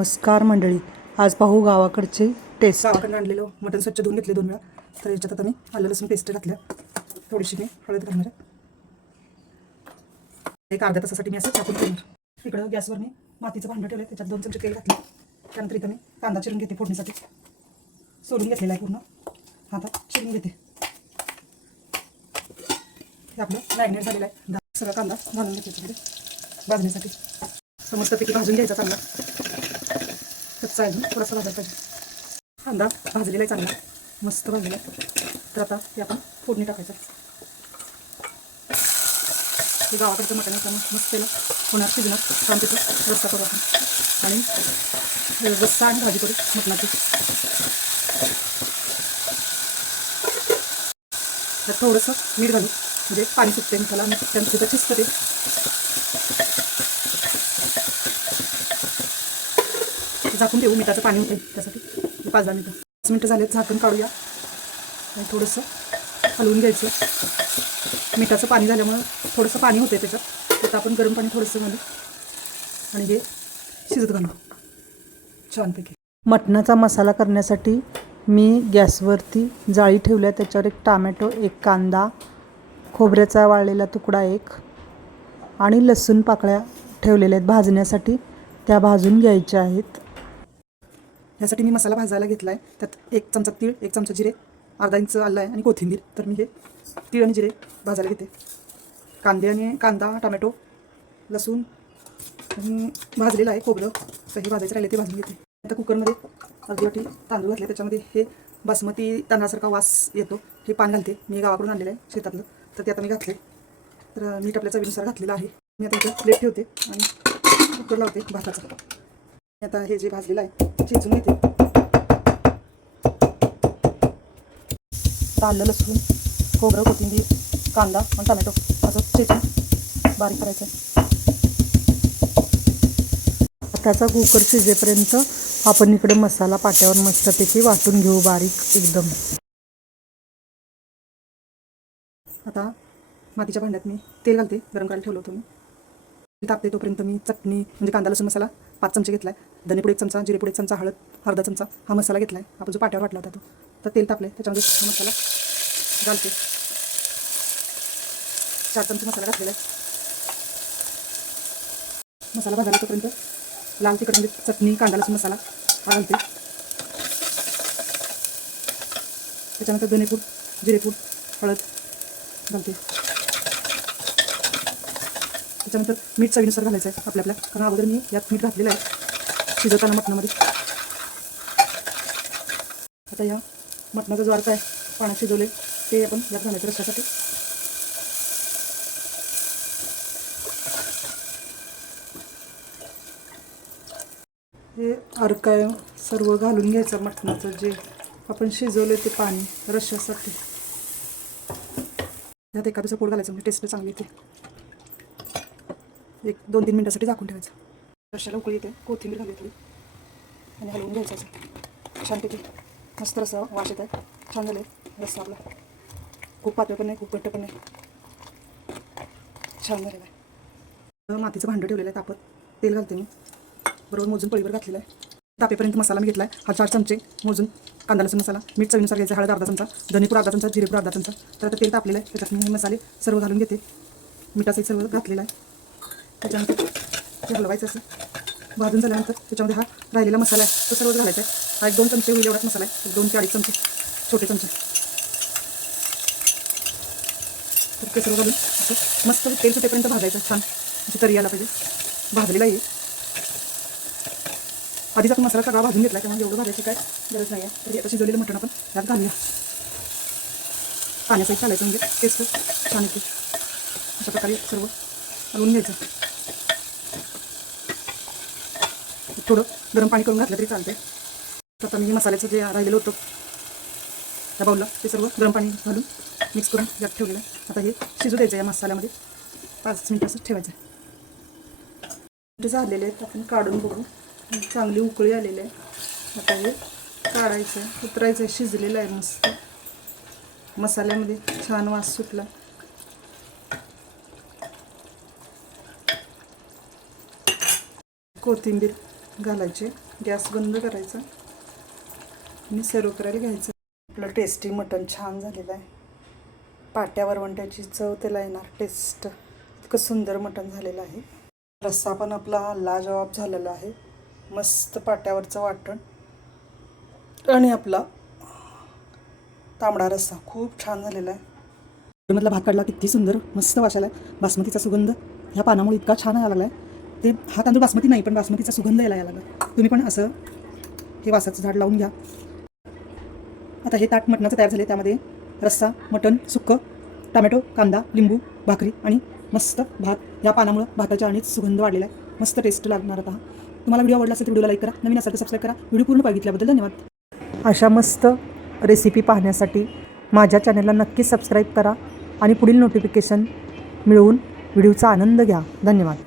नमस्कार मंडळी. आज पाहू गावाकडचे टेस्ट गावाकडनं आणलेलं मटण स्वच्छ धुवून घेतले दोन वेळा. तर याच्यात आता मी आलं लसूण पेस्ट घातल्या. थोडीशी मी हळद घालणार आहे. एक अर्ध्या तासासाठी मी असं टाकून ठेवणार. इकडं गॅसवर मी मातीचं भांडं ठेवलं त्याच्यात दोन चमचे तेल घातले. त्यानंतर इथं मी कांदा चिरून घेते फोडणीसाठी. सोडून घेतलेला आहे पूर्ण. आता चिरून घेते. हे आपलं मॅग्नेट झालेलं आहे. सगळा कांदा घालून घेते त्याच्यामध्ये भाजण्यासाठी. समजतं भाजून घ्यायचा चांगला कच्चा आहे अजून थोडासा भाजायला पाहिजे. कांदा भाजलेला आहे चांगला. मस्त भाजलेला आहे. तर आता ते आपण फोडणी टाकायचं. हे गावाकडचं मटण आहे त्यामुळे मस्त त्याला होणार शिजणार. कारण त्याचं रस्सा करू आपण. आणि रस्सा आणि भाजी करू मटणाची. त्यात थोडंसं मीठ घालू. म्हणजे पाणी सुटते मिठाला आणि त्यांचं तिथं शिजतं ते. झाकून ठेवू मिठाचं पाणी. होतं त्यासाठी पाच दहा मिनटं. पाच मिनटं झाले झाकण काढूया. आणि थोडंसं हलवून घ्यायचं. मिठाचं पाणी झाल्यामुळं थोडंसं पाणी होतं त्याच्यात. त्यात आपण गरम पाणी थोडंसं घालू. आणि हे शिजत घालू. छानपैकी. मटणाचा मसाला करण्यासाठी मी गॅसवरती जाळी ठेवल्या. त्याच्यावर एक टामॅटो एक कांदा खोबऱ्याचा वाळलेला तुकडा एक आणि लसूण पाकळ्या ठेवलेल्या आहेत. भाजण्यासाठी त्या भाजून घ्यायच्या आहेत. ह्यासाठी मी मसाला भाजायला घेतला आहे त्यात एक चमचा तीळ एक चमचा जिरे अर्धा इंच आलं आहे आणि कोथिंबीर. तर मी हे तीळ आणि जिरे भाजायला घेते. कांदे आणि कांदा टमॅटो लसूण आणि भाजलेलं आहे खोबरं. तर हे भाजायचं राहिले ते भाजून घेते. आता कुकरमध्ये अर्धी वाटी तांदूळ घातले त्याच्यामध्ये हे बासमती तांदळासारखा वास येतो. हे पान घालते. मी गावाकडून आणलेलं आहे शेतातलं. तर ते आता मी घातले तर मीठ आपल्या चवीनुसार घातलेलं आहे. मी आता इथं प्लेट ठेवते आणि कुकर लावते भाताचा. मी आता हे जे भाजलेलं आहे चिचून घेते आता लसूण खोबरं कोथिंबीर कांदा आणि टमॅटो. असं चेचून बारीक करायचं आहे. त्याचा कुकर शिजेपर्यंत आपण इकडे मसाला पाट्यावर मस्तपैकी वाटून घेऊ बारीक एकदम. आता मातीच्या भांड्यात मी तेल घालते. गरम करायला ठेवलं होतं मी. तापते तोपर्यंत मी चटणी म्हणजे कांदा लसूण मसाला पाच चमचे घेतला आहे धनेपुडी एक चमचा जिरेपुडी एक चमचा हळद अर्धा चमचा हा मसाला घेतला आहे आपण जो पाट्यावर वाटला होता तो. तर तेल तापले त्याच्यामध्ये हा मसाला घालते चार चमचे मसाला घातलेला आहे. मसाला भाजायला तोपर्यंत लाल तिखट म्हणजे चटणी कांदा लसूण मसाला हा घालते त्याच्यानंतर धनेपूड जिरेपूड हळद घालते त्याच्यानंतर मीठ चवीनुसार घालायचं आहे. आपल्या आपल्या कारण अगोदर मी यात मीठ घातलेलं आहे. शिजवताना मटणामध्ये. आता या मटणाचा जो अर्थ आहे पाण्यात शिजवले ते आपण यात घालायचं रस्त्यासाठी. हे अर्काय सर्व घालून घ्यायचं मटणाचं जे आपण शिजवलं ते पाणी रश्श्यासाठी त्यात एका दिवसा पोट घालायचं म्हणजे टेस्ट चांगली येते. एक दोन तीन मिनटासाठी झाकून ठेवायचं. रशाला उकळी येते कोथिंबीर घालायची. आणि हलवून घ्यायचं असं. छानपैकी मस्त रस्सा वाश येत आहे छान झालं आहे रस्सा आपला. खूप पातळ पण नाही खूप घट्ट पण नाही. छान झाले आहे. मातीचं भांडं ठेवलेलं आहे तापत. तेल घालते मी. बरोबर मोजून पळीवर घातलेलं आहे. तापेपर्यंत मसाला मी घेतला आहे हा चार चमचे मोजून कांदा लसूण मसाला मीठ चवीनुसार घ्यायचा हळद अर्धा चमचा धनीपूर अर्धा चमचा जिरेपूर अर्धा चमचा. तर आता तेल तापलेलं आहे. त्याच्यात मी मसाले सर्व घालून घेते. मिठाचं सर्व घातलेलं आहे. त्याच्यानंतर ते हलवायचं असं. भाजून झाल्यानंतर त्याच्यामध्ये हा राहिलेला मसाला आहे. तो सर्वच घालायचा आहे. हा एक दोन चमचे होईल एवढाच मसाला आहे. एक दोन ते अडीच चमचे. छोटे चमचे. तर ते सर्व घालून असं मस्त तेल सुटेपर्यंत भाजायचं छान. म्हणजे तरी यायला पाहिजे. भाजलेला येईल आधीच आपण मसाला सगळा भाजून घेतला त्यामुळे एवढं भाजायची काय गरज नाही आहे तरी आता शिजवलेलं मटण आपण त्यात घालूया. पाण्यासाठी घालायचं म्हणजे टेस्ट छान येते. अशा प्रकारे सर्व घालून घ्यायचं. थोडं गरम पाणी करून घातलं तरी चालते तर आता मी मसाल्याचं जे राहिलेलं होतं त्या बाऊलला ते सर्व गरम पाणी घालून मिक्स करून यात ठेवलेलं आहे. आता हे शिजू द्यायचं या मसाल्यामध्ये. पाच मिनटं असं ठेवायचं. आहे झालेले आहेत आपण काढून बघू. चांगली उकळी आलेली आहे. आता हे काढायचं आहे उतरायचं आहे. शिजलेलं आहे मस्त. मसाल्यामध्ये छान वास सुटला. कोथिंबीर. घालायचे. गॅस बंद करायचा. आणि सर्व करायला घ्यायचं. आपलं टेस्टी मटण छान झालेलं आहे. पाट्यावर वंट्याची चव त्याला येणार. टेस्ट इतकं सुंदर मटण झालेलं आहे. रस्सा पण आपला लाजवाब झालेला आहे. मस्त पाट्यावरचं वाटण. आणि आपला तांबडा रस्सा. खूप छान झालेला आहे. मधला भात काढला किती सुंदर मस्त वाशाला आहे. बासमतीचा सुगंध. ह्या पानामुळे इतका छान यायला लागला आहे. ते हा तांदूळ बासमती नाही पण बासमतीचा सुगंध यायला लागला. तुम्ही पण असं हे वासाचं झाड लावून घ्या. आता हे ताट मटणाचं तयार झाले त्यामध्ये रस्सा मटण सुक्कं टमॅटो कांदा लिंबू भाकरी आणि मस्त भात. या पानामुळं भाताच्या आणि सुगंध वाढलेला आहे. मस्त टेस्ट लागणार आता तुम्हाला व्हिडिओ आवडला असेल तर व्हिडिओला लाईक करा. नवीन असेल तर सबस्क्राईब करा. व्हिडिओ पूर्ण बघितल्याबद्दल धन्यवाद. अशा मस्त रेसिपी पाहण्यासाठी माझ्या चॅनलला नक्की सबस्क्राईब करा आणि पुढील नोटिफिकेशन मिळवून व्हिडिओचा आनंद घ्या. धन्यवाद.